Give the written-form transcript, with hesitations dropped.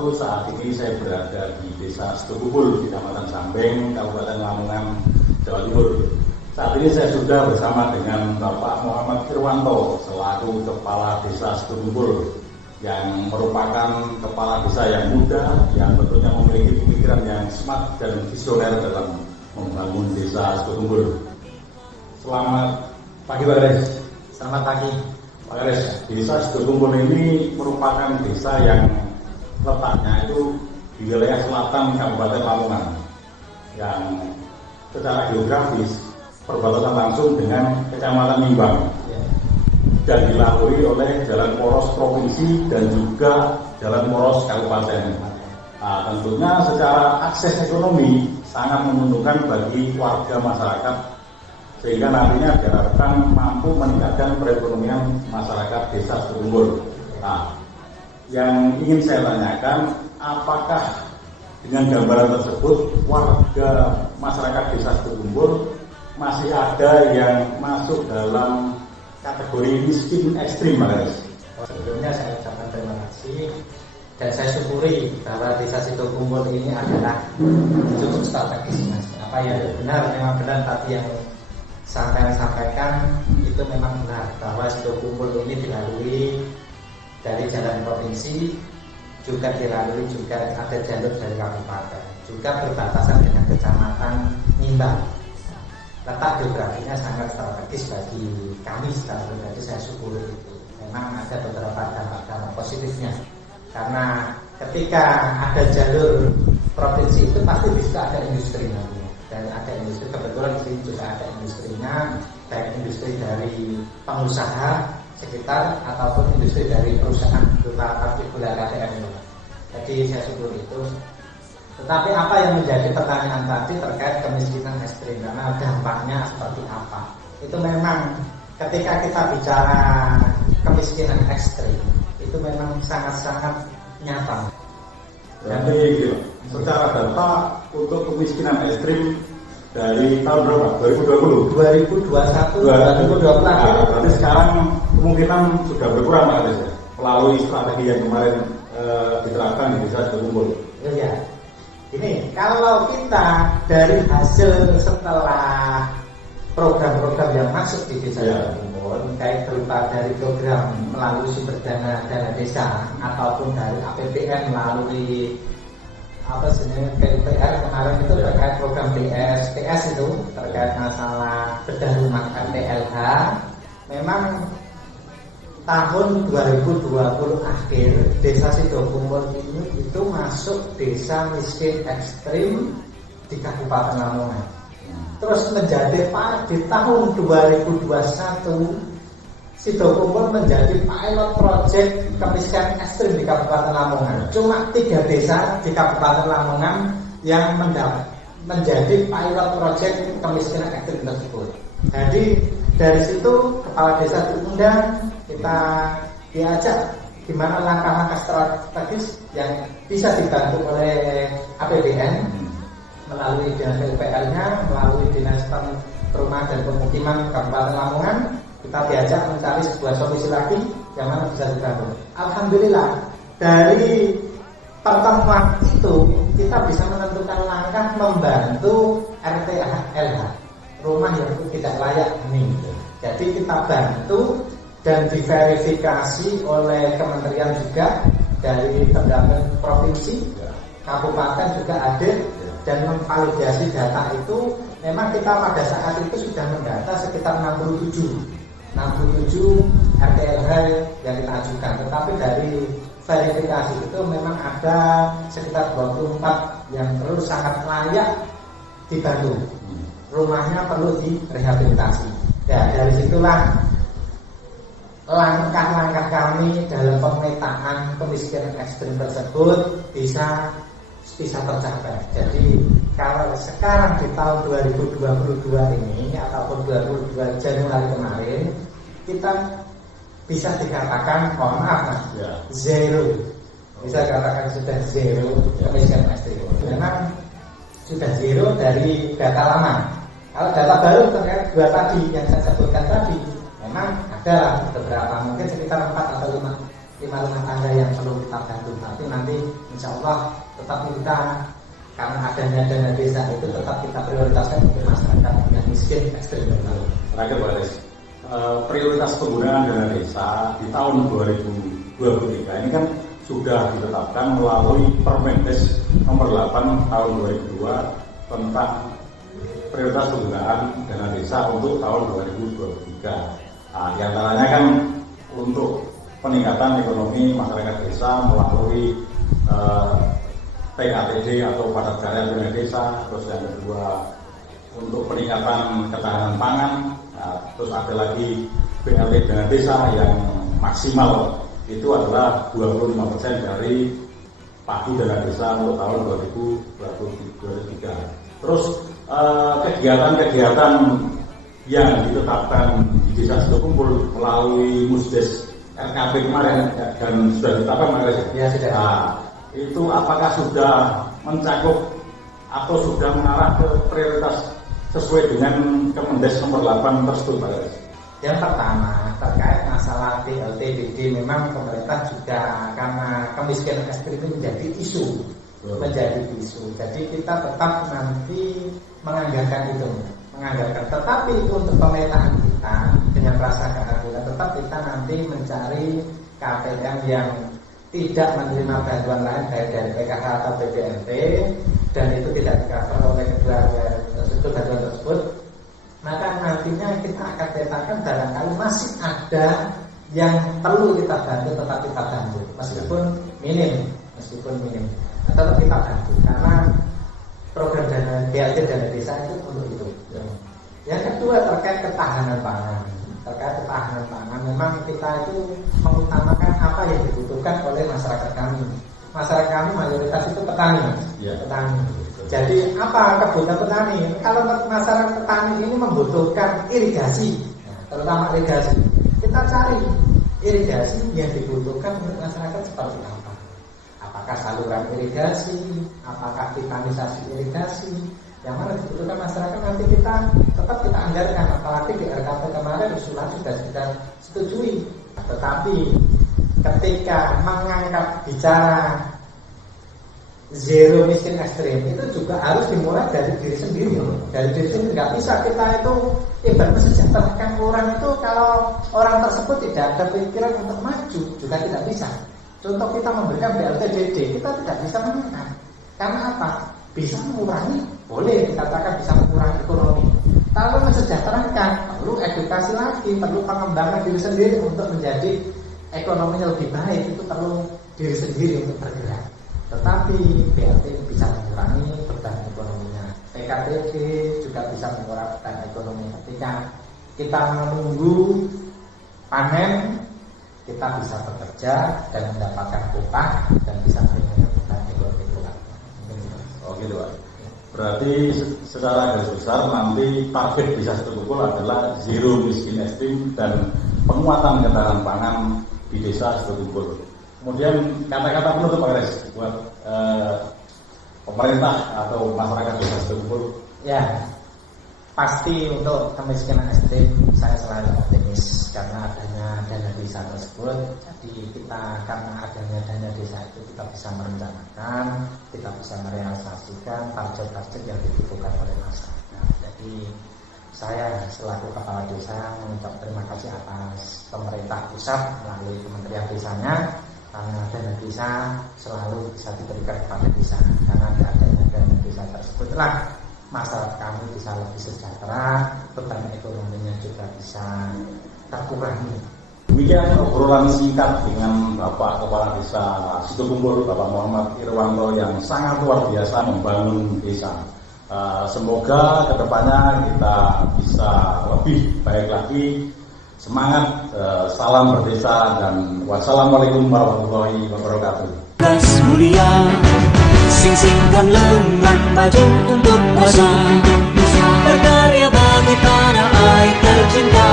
wabarakatuh. Saat ini saya berada di Desa Sedukupul, Kecamatan Sambeng, Kabupaten Lamongan, Jawa Timur. Saat ini saya sudah bersama dengan Bapak Muhammad Irwanto selaku Kepala Desa Sedukupul, yang merupakan kepala desa yang muda, yang tentunya memiliki pemikiran yang smart dan visioner dalam membangun Desa Sedukupul. Selamat pagi Pak Garis. Selamat pagi Pak Garis. Desa Sedukupul ini merupakan desa yang letaknya itu di wilayah selatan Kabupaten Lamongan, yang secara geografis perbatasan langsung dengan Kecamatan Mimbang, dan dilalui oleh jalan poros provinsi dan juga jalan poros kabupaten. Nah, tentunya secara akses ekonomi sangat menguntungkan bagi warga masyarakat, sehingga nantinya diharapkan mampu meningkatkan perekonomian masyarakat Desa Sedukupul. Nah, yang ingin saya tanyakan, apakah dengan gambaran tersebut warga masyarakat Desa Sedukupul masih ada yang masuk dalam kategori miskin ekstrim, Mas? Sebelumnya saya ucapkan terima kasih dan saya syukuri bahwa Desa Sedukupul ini adalah cukup strategis, Mas. Apa yang memang benar tadi yang saya sampaikan itu memang benar bahwa Sedukupul ini dilalui dari jalan provinsi, juga dilalui juga ada jalur dari kabupaten, juga berbatasan dengan Kecamatan Mimbang. Letak geografinya sangat strategis bagi kami secara pribadi, saya syukuri itu. Memang ada beberapa dampak-dampak positifnya, karena ketika ada jalur provinsi itu pasti bisa ada industri nantinya, dan ada industri, kebetulan di sini juga ada industrinya, baik industri dari pengusaha sekitar ataupun industri dari perusahaan berupa pabrik gula KTM. Jadi saya syukur itu. Tetapi apa yang menjadi pertanyaan tadi terkait kemiskinan ekstrim, karena dampaknya seperti apa? Itu memang ketika kita bicara kemiskinan ekstrim, itu memang sangat-sangat nyata. Jadi secara data untuk kemiskinan ekstrim dari tahun berapa? 2020? 2021, 2020. Nah, berarti sekarang kemungkinan sudah berkurang, Pak Ades, melalui strategi yang kemarin diterapkan di Desa Sedukupul. Ya, ini kalau kita dari hasil setelah program-program yang masuk di Desa Sedukupul, baik berupa dari program melalui sumber dana desa ataupun dari APBN melalui PUPR kemarin itu terkait program PS itu terkait masalah bedah rumah RTLH. Memang tahun 2020 akhir Desa Sedukupul ini itu masuk desa miskin ekstrim di Kabupaten Lamongan. Terus menjadi di tahun 2021 Sedukupul menjadi pilot project kemiskinan ekstrim di Kabupaten Lamongan. Cuma 3 desa di Kabupaten Lamongan yang menjadi pilot project kemiskinan ekstrim tersebut. Jadi dari situ kepala desa diundang, kita diajak gimana langkah-langkah strategis yang bisa dibantu oleh APBN melalui dinas PUPR-nya, melalui dinas perumahan dan pemukiman Kabupaten Lamongan. Kita diajak mencari sebuah solusi lagi yang mana bisa dibantu. Alhamdulillah dari pertemuan itu kita bisa menentukan langkah membantu RTLH, rumah yang tidak layak huni. Jadi kita bantu dan diverifikasi oleh kementerian juga, dari pendamping provinsi, kabupaten juga ada, dan memvalidasi data itu. Memang kita pada saat itu sudah mendata sekitar 67 RTLH yang kita ajukan, tetapi dari verifikasi itu memang ada sekitar 24 yang perlu sangat layak dibantu, rumahnya perlu direhabilitasi. Ya, dari situlah langkah-langkah kami dalam pemetaan kemiskinan ekstrim tersebut bisa tercapai. Jadi kalau sekarang di tahun 2022 ini ataupun 22 Januari kemarin, kita bisa dikatakan, mohon maaf Mas, zero. Bisa dikatakan sudah zero kemiskinan ekstrim. Memang sudah zero dari data lama. Kalau data baru terkait 2 tadi yang saya sebutkan tadi, memang ada beberapa, mungkin sekitar 4 atau 5 rumah tangga yang perlu kita bantu. Tapi nanti insya Allah tetap kita, karena adanya dana desa itu tetap kita prioritaskan untuk masyarakat yang miskin ekstrim. Terakhir Pak Des, prioritas penggunaan dana desa di tahun 2023 ini kan sudah ditetapkan melalui Permendes nomor 8 tahun 2002 tentang prioritas penggunaan dana desa untuk tahun 2023. Nah, di antaranya kan untuk peningkatan ekonomi masyarakat desa melalui PKTD atau padat karya tunai desa, terus yang kedua untuk peningkatan ketahanan pangan, terus ada lagi BLT dana desa yang maksimal itu adalah 25% dari padu dana desa untuk tahun 2023. Terus kegiatan-kegiatan yang ditetapkan di Desa Sitokumpul melalui Musdes RKP kemarin dan sudah ditetapkan Mas. Ya, sudah. Nah, itu apakah sudah mencakup atau sudah mengarah ke prioritas sesuai dengan Kemendes nomor 8 tersebut, Pak? Yang pertama terkait masalah BLT BD, memang pemerintah juga karena kemiskinan ekstrim itu menjadi isu. Jadi kita tetap nanti menganggarkan itu. Tetapi untuk pemetaan kita dengan rasa keadilan, tetap kita nanti mencari KPM yang tidak menerima bantuan lain baik dari PKH atau BPNT dan itu tidak di-cover oleh kedua bantuan tersebut, maka nantinya kita akan petakan barangkali masih ada yang perlu kita bantu, tetap kita bantu meskipun minim, tetap kita bantu karena program dana BLT dana desa itu untuk itu. Yang kedua terkait ketahanan pangan. Memang kita itu mengutamakan apa yang dibutuhkan oleh masyarakat kami. Masyarakat kami mayoritas itu petani. Petani. Jadi apa kebutuhan petani? Kalau masyarakat petani ini membutuhkan irigasi, terutama irigasi, kita cari irigasi yang dibutuhkan untuk masyarakat seperti apa? Apakah saluran irigasi? Apakah vitanisasi irigasi? Yang mana dibutuhkan masyarakat, nanti kita tetap kita anggarkan. Apalagi di RKP kemarin usulan sudah kita setujui. Tetapi ketika mengangkat bicara zero miskin ekstrim itu juga harus dimulai dari diri sendiri. Nggak bisa kita itu ibarat mensejahterakan orang itu kalau orang tersebut tidak ada pikiran untuk maju juga tidak bisa. Contoh kita memberikan BLTDD, kita tidak bisa mengangkat. Karena apa? Bisa mengurangi, boleh dikatakan bisa mengurangi ekonomi. Kalau mensejahterakan, perlu edukasi lagi, perlu pengembangan diri sendiri untuk menjadi ekonominya lebih baik. Itu perlu diri sendiri untuk bergerak. Tetapi BLT bisa mengurangi beban ekonominya. PKTD juga bisa mengurangi beban ekonomi. Ketika kita menunggu panen, kita bisa bekerja dan mendapatkan upah dan bisa meringankan beban ekonomi kita. Oh gitu Pak. Berarti secara garis besar nanti target Desa Sitokumpul adalah zero miskin ekstrim dan penguatan ketahanan pangan di Desa Sitokumpul. Kemudian kata-kata penutup Pak Res buat pemerintah atau masyarakat Desa Sitokumpul. Ya, pasti untuk kemiskinan ekstrim saya selalu optimis karena adanya dana desa tersebut. Jadi kita karena adanya dana desa itu kita bisa merencanakan, kita bisa merealisasikan target-target yang dibutuhkan oleh masyarakat. Jadi saya selaku kepala desa mengucap terima kasih atas pemerintah pusat melalui Kementerian Desanya karena dana desa selalu bisa diberikan kepada desa. Karena adanya dana desa tersebutlah masyarakat kami bisa lebih sejahtera, beban ekonominya juga bisa terkurangi. Demikian obrolan singkat dengan Bapak Kepala Desa Sitokumpul, Bapak Muhammad Irwanto yang sangat luar biasa membangun desa. Semoga kedepannya kita bisa lebih baik lagi. Semangat, salam berdesa dan wassalamualaikum warahmatullahi wabarakatuh. Mulia, sing-singkan lengan maju untuk nusa, berkarya bagi tanah air tercinta.